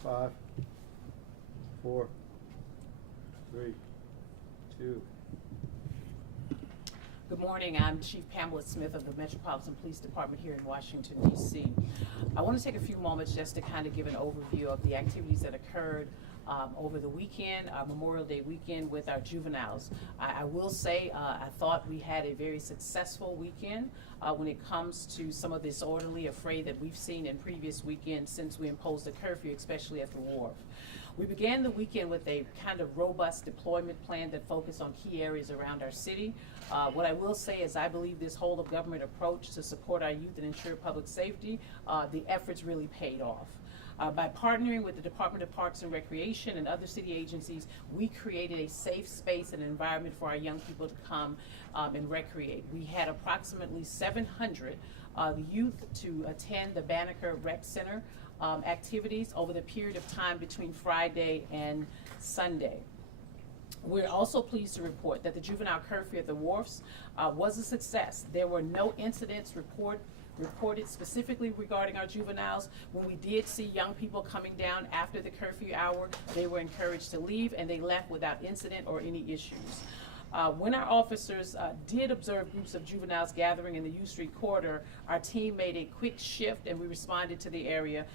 5, 4, 3, 2. Good morning. I'm Chief Pamela Smith of the Metropolitan Police Department here in Washington, D.C. I want to take a few moments just to kind of give an overview of the activities that occurred over the weekend, Memorial Day weekend, with our juveniles. I will say I thought we had a very successful weekend when it comes to some of the disorderly affray that we've seen in previous weekends since we imposed a curfew, especially at the wharf. We began the weekend with a kind of robust deployment plan that focused on key areas around our city. What I will say is I believe this whole of government approach to support our youth and ensure public safety, the efforts really paid off. By partnering with the Department of Parks and Recreation and other city agencies, we created a safe space and environment for our young people to come and recreate. We had approximately 700 youth to attend the Banneker Rec Center activities over the period of time between Friday and Sunday. We're also pleased to report that the juvenile curfew at the wharfs was a success. There were no incidents reported specifically regarding our juveniles. When we did see young people coming down after the curfew hour, they were encouraged to leave, and they left without incident or any issues. When our officers did observe groups of juveniles gathering in the U Street corridor, our team made a quick shift and we responded to the area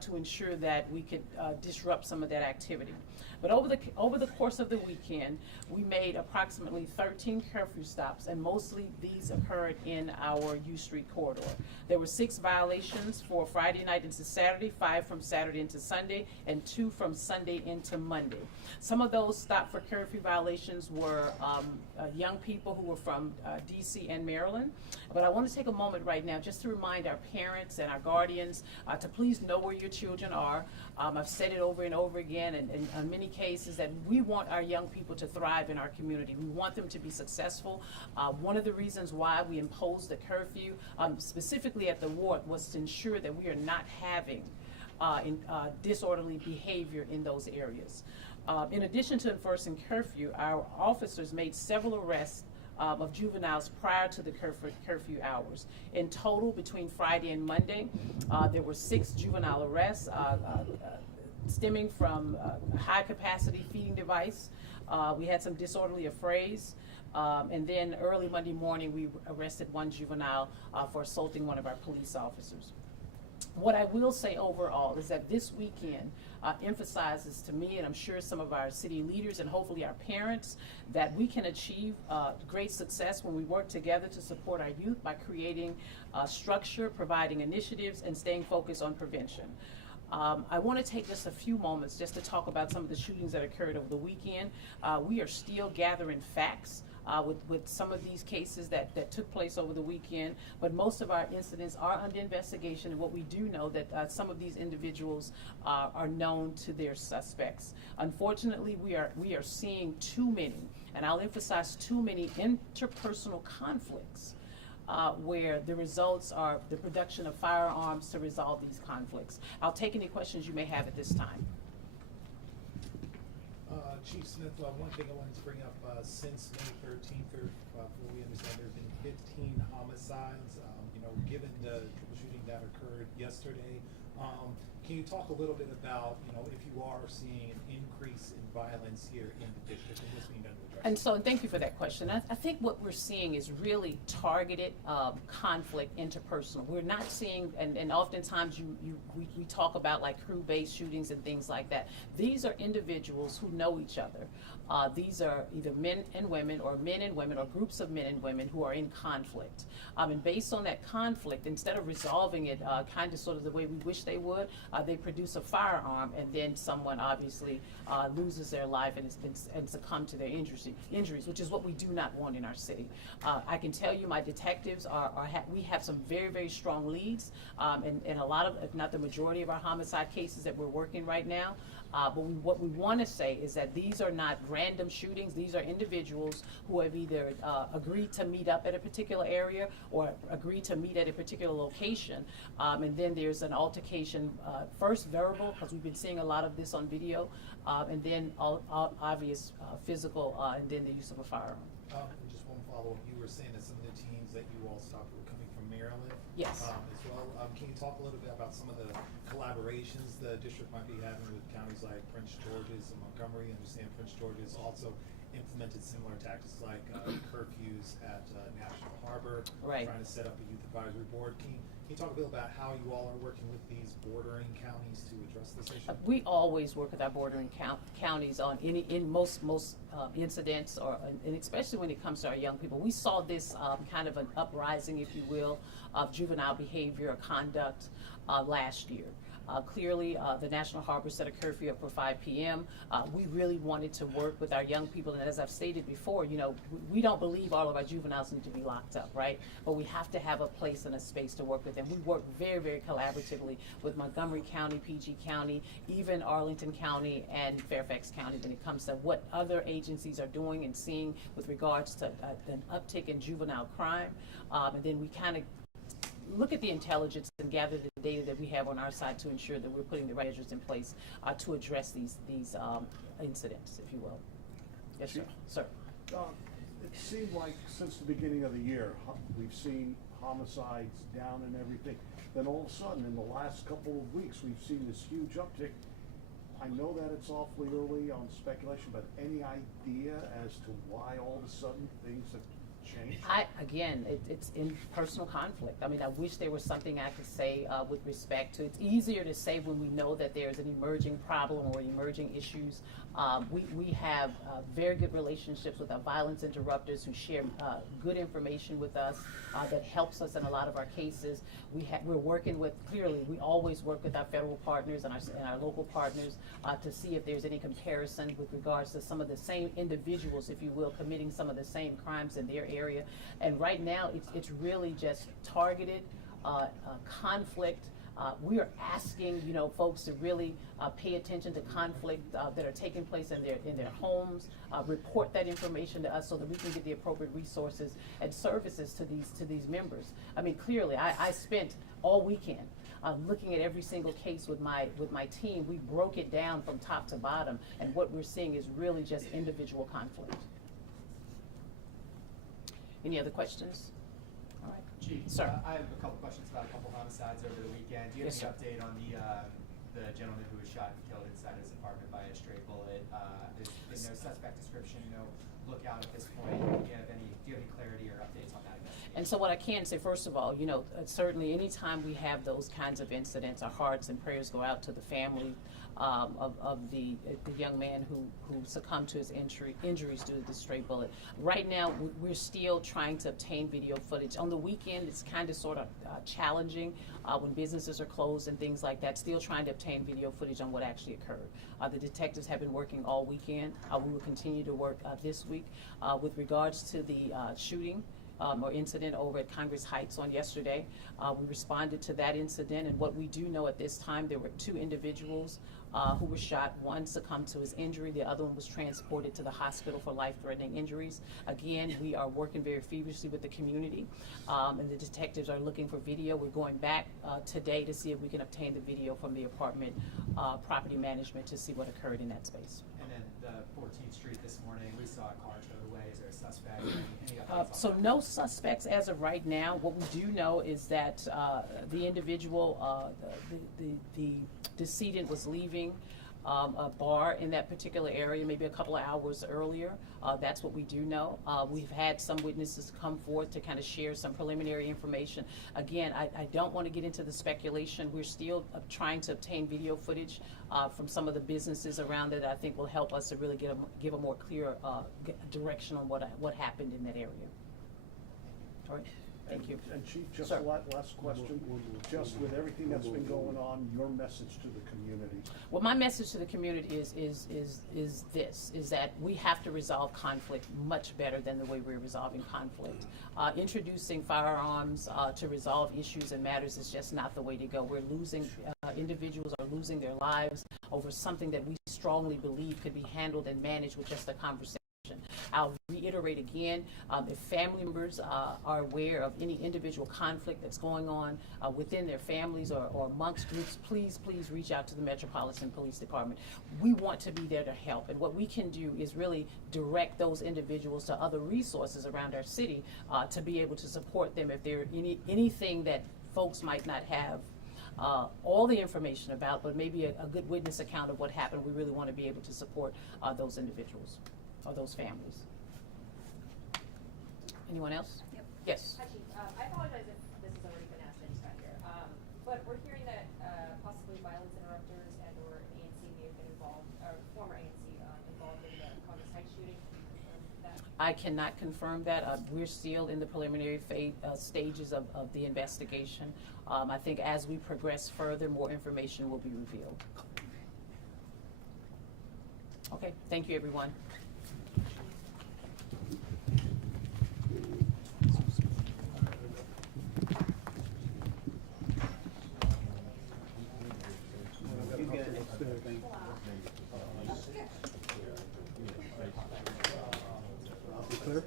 to ensure that we could disrupt some of that activity. But over the course of the weekend, we made approximately 13 curfew stops, and mostly these occurred in our U Street corridor. There were 6 violations for Friday night into Saturday, 5 from Saturday into Sunday, and 2 from Sunday into Monday. Some of those stopped for curfew violations were young people who were from DC and Maryland. But I want to take a moment right now just to remind our parents and our guardians to please know where your children are. I've said it over and over again, and in many cases, that we want our young people to thrive in our community. We want them to be successful. One of the reasons why we imposed the curfew, specifically at the ward, was to ensure that we are not having disorderly behavior in those areas. In addition to enforcing curfew, our officers made several arrests of juveniles prior to the curfew hours. In total, between Friday and Monday, there were 6 juvenile arrests stemming from high-capacity feeding device. We had some disorderly affrays. And then early Monday morning, we arrested 1 juvenile for assaulting one of our police officers. What I will say overall is that this weekend emphasizes to me, and I'm sure some of our city leaders and hopefully our parents, that we can achieve great success when we work together to support our youth by creating structure, providing initiatives, and staying focused on prevention. I want to take just a few moments just to talk about some of the shootings that occurred over the weekend. We are still gathering facts with some of these cases that took place over the weekend, but most of our incidents are under investigation, and what we do know that some of these individuals are known to their suspects. Unfortunately, we are seeing too many, and I'll emphasize too many, interpersonal conflicts where the results are the production of firearms to resolve these conflicts. I'll take any questions you may have at this time. Chief Smith, one thing I wanted to bring up, since May 13th, from what we understand, there have been 15 homicides, given the troubleshooting that occurred yesterday. Can you talk a little bit about, if you are seeing an increase in violence here in the district and what's being done to address it? And so, thank you for that question. I think what we're seeing is really targeted conflict, interpersonal. We're not seeing, and oftentimes we talk about like crew-based shootings and things like that. These are individuals who know each other. These are either men and women or groups of men and women who are in conflict. And based on that conflict, instead of resolving it kind of sort of the way we wish they would, they produce a firearm, and then someone obviously loses their life and succumb to their injuries, which is what we do not want in our city. I can tell you my detectives we have some very, very strong leads in a lot of, if not the majority of our homicide cases that we're working right now. But what we want to say is that these are not random shootings. These are individuals who have either agreed to meet up at a particular area or agreed to meet at a particular location. And then there's an altercation, first verbal, because we've been seeing a lot of this on video, and then obvious physical and then the use of a firearm. And just one follow-up, you were saying that some of the teams that you all stopped were coming from Maryland? Yes. As well, can you talk a little bit about some of the collaborations the district might be having with counties like Prince George's and Montgomery? I understand Prince George's also implemented similar tactics like curfews at National Harbor, Right. trying to set up a youth advisory board. Can you talk a bit about how you all are working with these bordering counties to address this issue? We always work with our bordering counties on most incidents, and especially when it comes to our young people. We saw this kind of an uprising, if you will, of juvenile behavior or conduct last year. Clearly, the National Harbor set a curfew up for 5 p.m. We really wanted to work with our young people, and as I've stated before, you know, we don't believe all of our juveniles need to be locked up, right? But we have to have a place and a space to work with them. We work very, very collaboratively with Montgomery County, PG County, even Arlington County and Fairfax County when it comes to what other agencies are doing and seeing with regards to an uptick in juvenile crime. And then we kind of look at the intelligence and gather the data that we have on our side to ensure that we're putting the right measures in place to address these incidents, if you will. Yes, sir. Sir. It seemed like since the beginning of the year, we've seen homicides down and everything. Then all of a sudden, in the last couple of weeks, we've seen this huge uptick. I know that it's awfully early on speculation, but any idea as to why all of a sudden things have changed? It's in personal conflict. I mean, I wish there was something I could say with respect to. It's easier to say when we know that there's an emerging problem or emerging issues. We have very good relationships with our violence interrupters who share good information with us that helps us in a lot of our cases. We're working with, clearly, we always work with our federal partners and our local partners to see if there's any comparison with regards to some of the same individuals, if you will, committing some of the same crimes in their area. And right now, it's really just targeted conflict. We are asking, you know, folks to really pay attention to conflict that are taking place in their homes. Report that information to us so that we can get the appropriate resources and services to these members. I mean, clearly, I spent all weekend looking at every single case with my team. We broke it down from top to bottom, and what we're seeing is really just individual conflict. Any other questions? All right. Chief, Sir. I have a couple questions about a couple homicides over the weekend. Do you have Yes, any sir. update on the gentleman who was shot and killed inside his apartment by a stray bullet? There's no suspect description, no lookout at this point. Do you have any clarity or updates on that investigation? And so what I can say, first of all, you know, certainly anytime we have those kinds of incidents, our hearts and prayers go out to the family of the young man who succumbed to his injuries due to the stray bullet. Right now, we're still trying to obtain video footage. On the weekend, it's kind of sort of challenging when businesses are closed and things like that, still trying to obtain video footage on what actually occurred. The detectives have been working all weekend. We will continue to work this week. With regards to the shooting, or incident over at Congress Heights on yesterday. We responded to that incident, and what we do know at this time, there were 2 individuals who were shot. One succumbed to his injury, the other one was transported to the hospital for life-threatening injuries. Again, we are working very feverishly with the community, and the detectives are looking for video. We're going back today to see if we can obtain the video from the apartment property management to see what occurred in that space. And then the 14th Street this morning, we saw a car towed away. Is there a suspect? Any updates on So that? no suspects as of right now. What we do know is that the individual, the decedent was leaving a bar in that particular area maybe a couple of hours earlier. That's what we do know. We've had some witnesses come forth to kind of share some preliminary information. Again, I don't want to get into the speculation. We're still trying to obtain video footage from some of the businesses around it that I think will help us to really give a more clear direction on what happened in that area. All right. Thank you. And Chief, just Sir. last question, just with everything that's been going on, your message to the community. Well, my message to the community is that we have to resolve conflict much better than the way we're resolving conflict. Introducing firearms to resolve issues and matters is just not the way to go. We're losing, individuals are losing their lives over something that we strongly believe could be handled and managed with just a conversation. I'll reiterate again, if family members are aware of any individual conflict that's going on within their families or amongst groups, please reach out to the Metropolitan Police Department. We want to be there to help, and what we can do is really direct those individuals to other resources around our city to be able to support them if there anything that folks might not have all the information about, but maybe a good witness account of what happened. We really want to be able to support those individuals or those families. Anyone else? Yep. Yes. Hi, Chief. I apologize if this has already been asked. I just got here. But we're hearing that possibly violence interrupters and/or ANC may have been involved, or former ANC involved in the Homicides shooting. Can you confirm that? I cannot confirm that. We're still in the preliminary stages of the investigation. I think as we progress further, more information will be revealed. Okay, thank you, everyone. Clear?